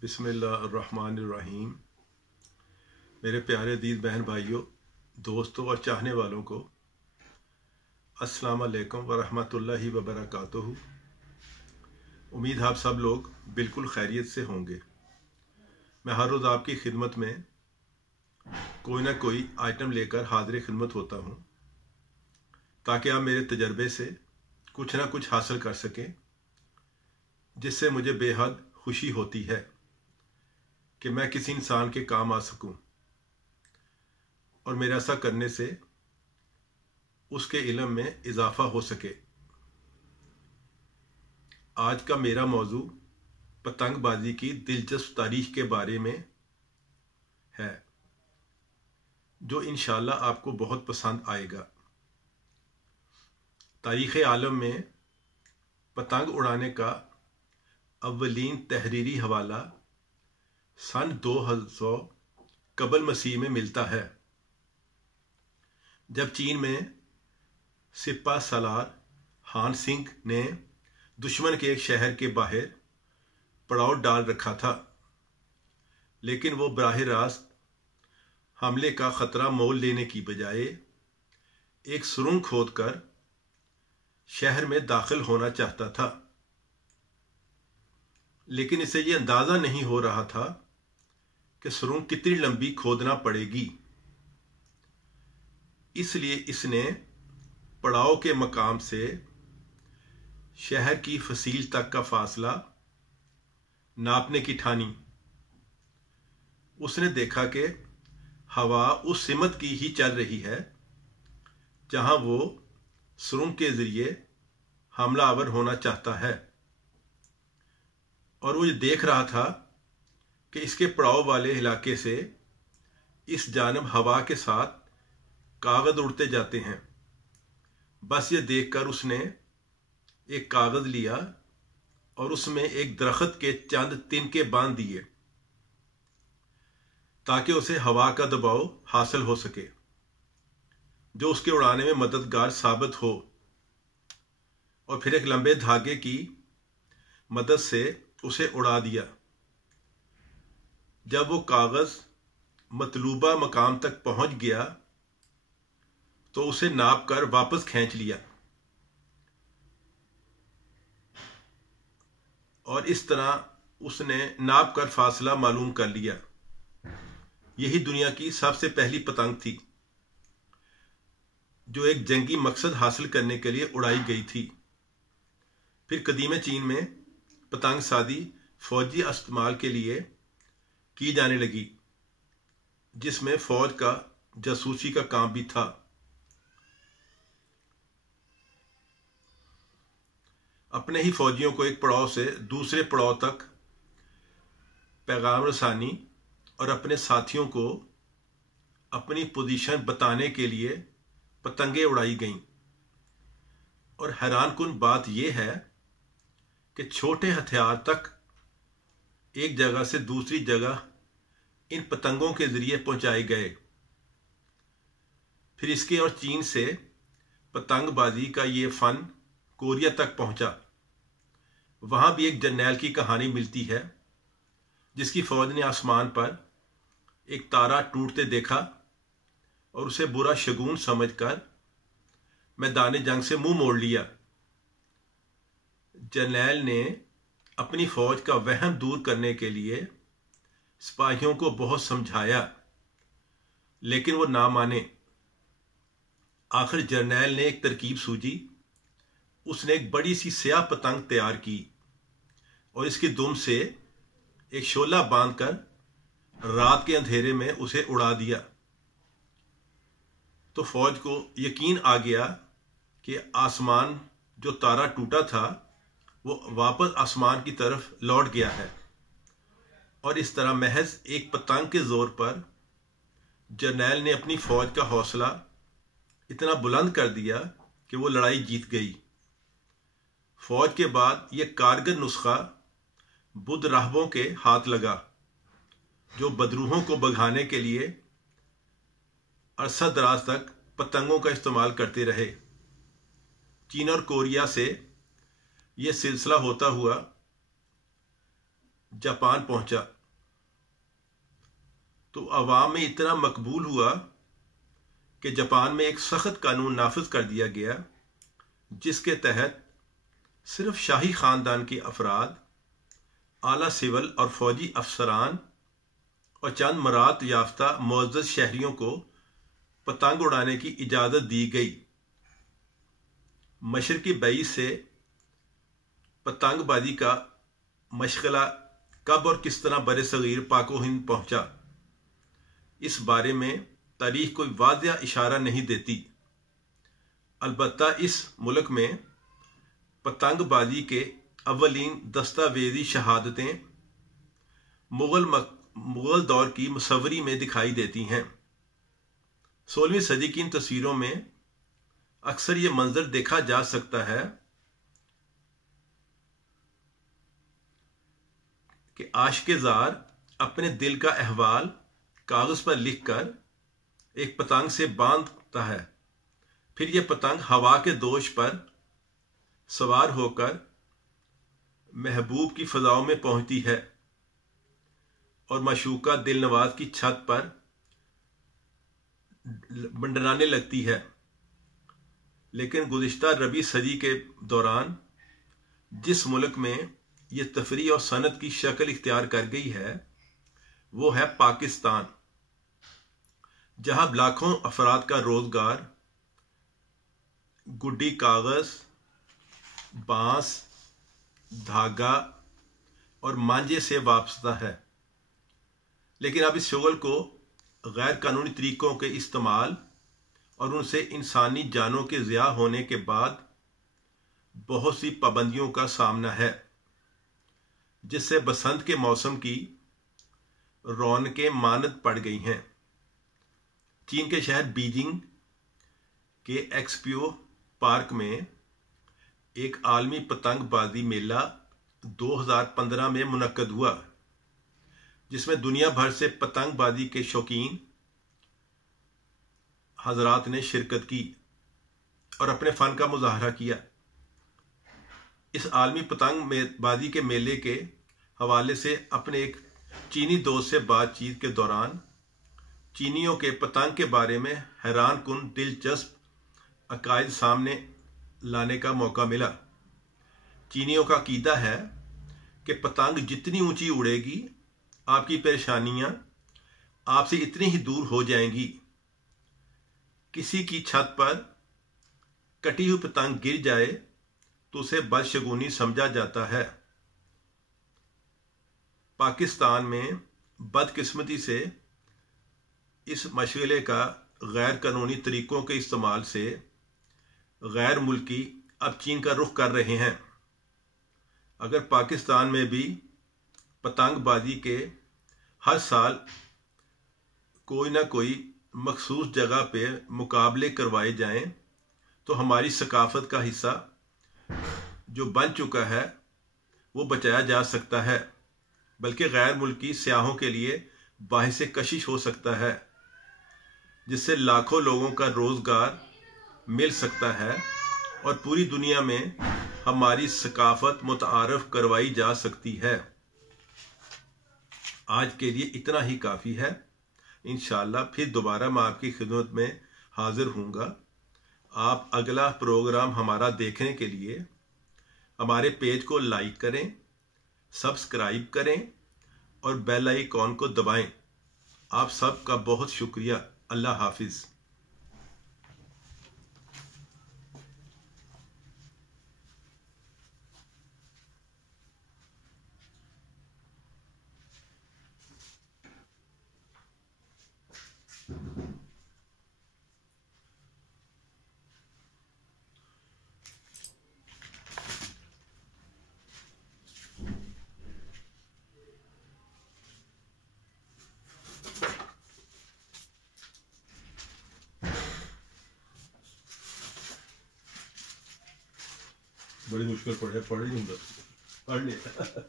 बिस्मिल्लाहिर्रहमानिर्रहीम। मेरे प्यारे अजीज़ बहन भाइयों, दोस्तों और चाहने वालों को अस्सलाम वालेकुम वरहमतुल्लाहि वबरकातुहू। उम्मीद है आप सब लोग बिल्कुल खैरियत से होंगे। मैं हर रोज़ आपकी खिदमत में कोई ना कोई आइटम लेकर हाज़िर खिदमत होता हूँ, ताकि आप मेरे तजर्बे से कुछ ना कुछ हासिल कर सकें, जिससे मुझे बेहद खुशी होती है कि मैं किसी इंसान के काम आ सकूं और मेरा ऐसा करने से उसके इल्म में इजाफा हो सके। आज का मेरा मौजू पतंगबाजी की दिलचस्प तारीख के बारे में है, जो इंशाअल्लाह आपको बहुत पसंद आएगा। तारीख़ आलम में पतंग उड़ाने का अव्वलीन तहरीरी हवाला सन 2000 कबल मसीह में मिलता है, जब चीन में सिपा सलार हान सिंह ने दुश्मन के एक शहर के बाहर पड़ाव डाल रखा था, लेकिन वो बराह रास्त हमले का ख़तरा मोल लेने की बजाय एक सुरंग खोदकर शहर में दाखिल होना चाहता था। लेकिन इसे ये अंदाज़ा नहीं हो रहा था कि सुरंग कितनी लंबी खोदना पड़ेगी। इसलिए इसने पड़ाव के मकाम से शहर की फसील तक का फासला नापने की ठानी। उसने देखा कि हवा उस सिमत की ही चल रही है जहां वो सुरंग के जरिए हमलावर होना चाहता है, और वो ये देख रहा था कि इसके पड़ाव वाले इलाके से इस जानब हवा के साथ कागज़ उड़ते जाते हैं। बस ये देखकर उसने एक कागज़ लिया और उसमें एक दरख्त के चंद तिनके बांध दिए, ताकि उसे हवा का दबाव हासिल हो सके, जो उसके उड़ाने में मददगार साबित हो। और फिर एक लंबे धागे की मदद से उसे उड़ा दिया। जब वो कागज़ मतलूबा मकाम तक पहुंच गया तो उसे नाप कर वापस खींच लिया, और इस तरह उसने नाप कर फासला मालूम कर लिया। यही दुनिया की सबसे पहली पतंग थी, जो एक जंगी मकसद हासिल करने के लिए उड़ाई गई थी। फिर कदीम चीन में पतंग सादी फौजी इस्तेमाल के लिए की जाने लगी, जिसमें फौज का जासूसी का काम भी था। अपने ही फौजियों को एक पड़ाव से दूसरे पड़ाव तक पैगाम रसानी और अपने साथियों को अपनी पोजीशन बताने के लिए पतंगे उड़ाई गईं। और हैरानकुन बात यह है कि छोटे हथियार तक एक जगह से दूसरी जगह इन पतंगों के जरिए पहुंचाए गए। फिर इसके और चीन से पतंगबाजी का ये फन कोरिया तक पहुंचा। वहां भी एक जर्नैल की कहानी मिलती है, जिसकी फौज ने आसमान पर एक तारा टूटते देखा और उसे बुरा शगुन समझकर मैदान जंग से मुंह मोड़ लिया। जर्नैल ने अपनी फौज का वहम दूर करने के लिए सिपाहियों को बहुत समझाया, लेकिन वो ना माने। आखिर जर्नैल ने एक तरकीब सूझी। उसने एक बड़ी सी स्याह पतंग तैयार की और इसकी दुम से एक शोला बांधकर रात के अंधेरे में उसे उड़ा दिया। तो फौज को यकीन आ गया कि आसमान जो तारा टूटा था वो वापस आसमान की तरफ लौट गया है। और इस तरह महज एक पतंग के जोर पर जर्नैल ने अपनी फौज का हौसला इतना बुलंद कर दिया कि वो लड़ाई जीत गई। फौज के बाद यह कारगर नुस्खा बुद्ध राहबों के हाथ लगा, जो बदरूहों को भगाने के लिए अरसा दराज तक पतंगों का इस्तेमाल करते रहे। चीन और कोरिया से यह सिलसिला होता हुआ जापान पहुंचा तो अवाम में इतना मकबूल हुआ कि जापान में एक सख्त कानून नाफिज कर दिया गया जिसके तहत सिर्फ शाही ख़ानदान के अफराद, आला सिविल और फौजी अफसरान और चंद मरात याफ्ता मुअज़्ज़ज़ शहरियों को पतंग उड़ाने की इजाज़त दी गई। मशरक़ी बई से पतंगबाजी का मशगला कब और किस तरह बरसग़ीर पाको हिंद पहुंचा, इस बारे में तारीख कोई वाज़ेह इशारा नहीं देती। अलबत्ता इस मुल्क में पतंगबाजी के अव्वलीन दस्तावेजी शहादतें मुग़ल दौर की मुसव्वरी में दिखाई देती हैं। 16वीं सदी की इन तस्वीरों में अक्सर ये मंजर देखा जा सकता है कि आशिक़े ज़ार अपने दिल का अहवाल कागज़ पर लिखकर एक पतंग से बांधता है, फिर यह पतंग हवा के दोष पर सवार होकर महबूब की फ़ज़ाओं में पहुंचती है और माशूका दिलनवाज की छत पर मंडराने लगती है। लेकिन गुज़िश्ता रबी सदी के दौरान जिस मुल्क में ये तफरी और सनत की शक्ल इख्तियार कर गई है वो है पाकिस्तान, जहाँ लाखों अफराद का रोज़गार गुड्डी कागज़, बांस, धागा और मांझे से वाबस्ता है। लेकिन अब इस शुगल को गैर कानूनी तरीकों के इस्तेमाल और उनसे इंसानी जानों के ज़िया होने के बाद बहुत सी पाबंदियों का सामना है, जिससे बसंत के मौसम की रौनकें मानद पड़ गई हैं। चीन के शहर बीजिंग के एक्सपो पार्क में एक आलमी पतंगबाजी मेला 2015 में मुनक्कद हुआ, जिसमें दुनिया भर से पतंगबाजी के शौकीन हजरात ने शिरकत की और अपने फ़न का मुजाहरा किया। इस आलमी पतंगबाजी के मेले के हवाले से अपने एक चीनी दोस्त से बातचीत के दौरान चीनियों के पतंग के बारे में हैरान कुन दिलचस्प अकायद सामने लाने का मौका मिला। चीनियों का अकीदा है कि पतंग जितनी ऊंची उड़ेगी आपकी परेशानियां आपसे इतनी ही दूर हो जाएंगी। किसी की छत पर कटी हुई पतंग गिर जाए तो उसे बदशगुनी समझा जाता है। पाकिस्तान में बदकिस्मती से इस मशगले का गैर कानूनी तरीकों के इस्तेमाल से गैर मुल्की अब चीन का रुख कर रहे हैं। अगर पाकिस्तान में भी पतंगबाजी के हर साल कोई ना कोई मखसूस जगह पे मुकाबले करवाए जाएं तो हमारी सकाफत का हिस्सा जो बन चुका है वो बचाया जा सकता है, बल्कि गैर मुल्की सयाहों के लिए बाहिसे कशिश हो सकता है, जिससे लाखों लोगों का रोज़गार मिल सकता है और पूरी दुनिया में हमारी सकाफत मुतारफ करवाई जा सकती है। आज के लिए इतना ही काफ़ी है। इंशाअल्लाह फिर दोबारा मैं आपकी खिदमत में हाजिर हूँगा। आप अगला प्रोग्राम हमारा देखने के लिए हमारे पेज को लाइक करें, सब्सक्राइब करें और बेल आइकॉन को दबाएं। आप सबका बहुत शुक्रिया। अल्लाह हाफिज़। बड़ी मुश्किल पढ़ ही नहीं पढ़ लिया।